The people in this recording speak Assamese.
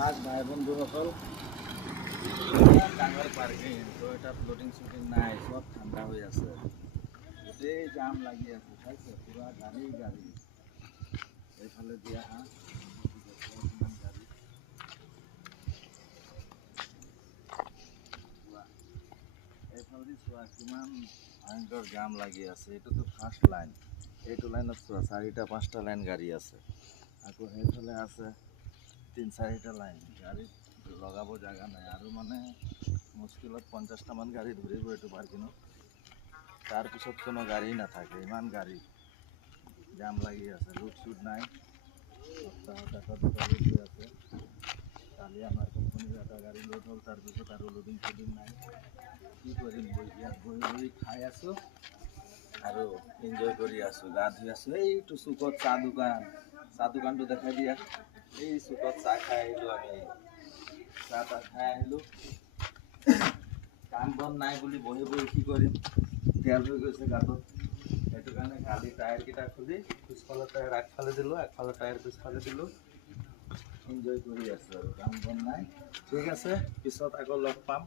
চাওক ভাই বন্ধুসকল, ডাঙৰ পাৰ্কিং তো এটা ফ্লোটিং শ্বুটিং নাই, চব ঠাণ্ডা হৈ আছে, গোটেই জাম লাগি আছে, চাইছে পুৰা গাড়ী এইফালে দিয়া হা কিমান গাড়ী, এইফালে চোৱা কিমান ভয়ংকৰ জাম লাগি আছে। এইটোতো ফাৰ্ষ্ট লাইন, এইটো লাইনত চোৱা 4-5টা লাইন গাড়ী আছে, আকৌ সেইফালে আছে 3-4টা লাইন, গাড়ীত লগাব জাগা নাই, আৰু মানে মুস্কিলত 50টামান গাড়ী ধৰিব এইটো পাৰ্কিঙত, তাৰপিছত কোনো গাড়ী নাথাকে, ইমান গাড়ী জাম লাগি আছে, ৰোড চুড নাই, সপ্তাহত এটা দুটা ৰোড হৈ আছে। কালি আমাৰ কোম্পানীৰ এটা গাড়ী লোড হ'ল, তাৰপিছত আৰু লোডিং চুডিং নাই, কি কৰিম, ইয়াত বহি খাই আছোঁ আৰু এনজয় কৰি আছোঁ, গা ধুই আছোঁ। এইটো চুকত চাহ দোকানটো দেখাই দিয়া, এই চুকত চাহ খাই আহিলোঁ, আমি চাহ তাহ খাই আহিলোঁ, কাম বন নাই বুলি বহি কি কৰিম, তেল হৈ গৈছে গাঁতত, সেইটো কাৰণে কালি টায়াৰকেইটা খুলি পিছফালে টায়াৰ আগফালে দিলোঁ, আগফালে টায়াৰ পিছফালে দিলোঁ, এনজয় কৰি আছোঁ আৰু কাম বন নাই। ঠিক আছে, পিছত আকৌ লগ পাম।